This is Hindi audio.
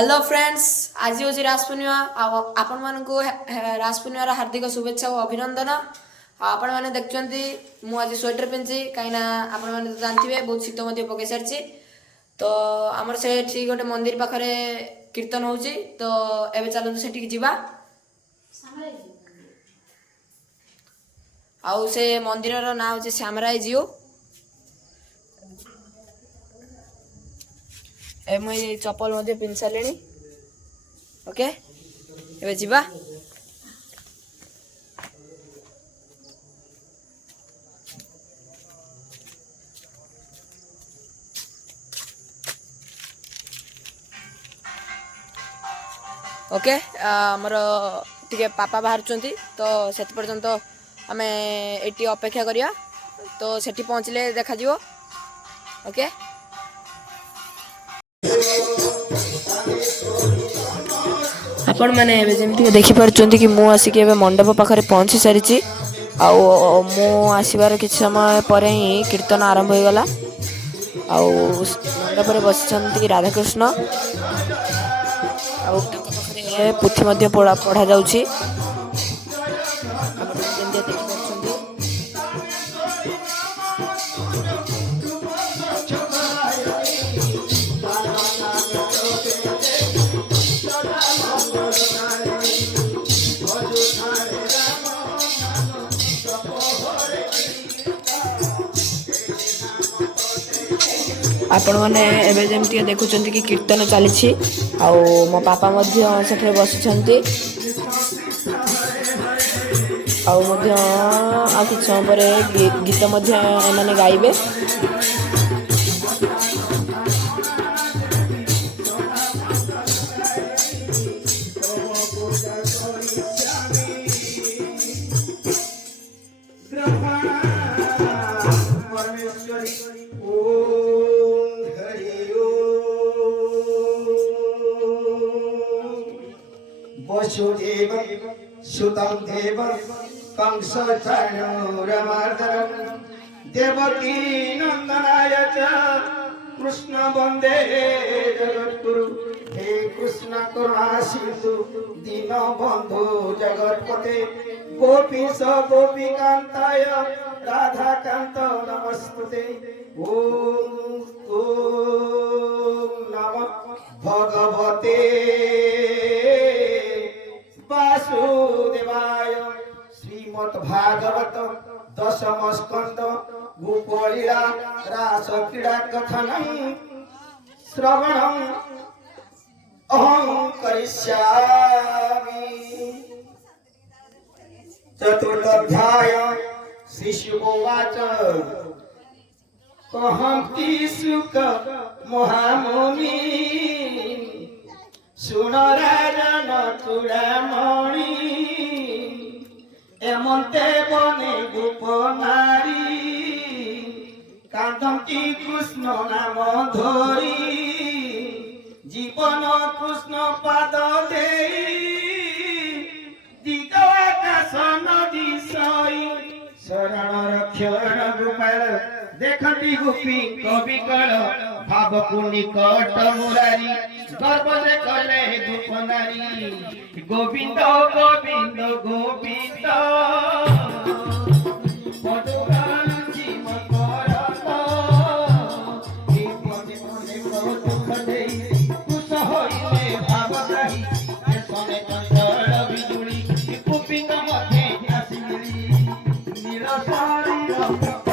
हेलो फ्रेंड्स, आज हूँ रास पूर्णिमा। आपण मान रास पूर्णिमार हार्दिक शुभेच्छा और अभिनंदन। आपण मैंने देखते मुझे स्वेटर पिंधि कहीं आपण मैंने तो जानते बहुत शीत पकई सारी। तो आमर से गोटे मंदिर पाखे कीर्तन हो तो एवं चलते से जावा। आउ से मंदिर ना हूँ श्यामराय जीओ। मुझे चप्पल पिंधि सारे। ओके एवं जीवा। ओके आमर टे पापा बाहर तो से पर्यंत आम ये अपेक्षा करिया। तो सेठी पहुँचले देखा जीवो। ओके आपण मैंने जमी देखिपुं कि मु आसिक मंडप पाखे पहुँची सारी। आसबार किसी समय पर ही कीर्तन आरंभ हो गला। मंडप बसी राधाकृष्ण पुथी पढ़ा जाउछि। आपण मैंने एवं जमी देखुं कि कीर्तन चली। मो पापा से बसी किछ समय पर गीत मैंने गाइबे। वसुदेव सुतं देव कंसचाणूरमर्दनं देवकी नंदनाय च कृष्ण वंदे जगद्गुरु। हे कृष्ण करुणा सिंधु दीनबंधु जगत्पते गोपीश गोपीकांताय राधाकांत नमस्तुते। ओम नमः भगवते वासुदेवाय। श्रीमद्भागवत दशम स्कंद गोपलीला रास क्रीड़ा कथनं श्रवणं अहं करिष्यामि। चतुर्थोऽध्याय श्रीशुकोवाच कहन्ति सुख महामुनि सुन राजन चूड़ामणि एमंते बने गोप नारी कांदंती कृष्ण नाम धरी जीवन कृष्ण पाद देई दिग आकाश नदी सई शरण रक्षण गोपाल देखती गोपी कवि कल भाव को निकट मुरारी गर्व से कले गोप नारी गोविंद गोविंद गोविंद नील शरीर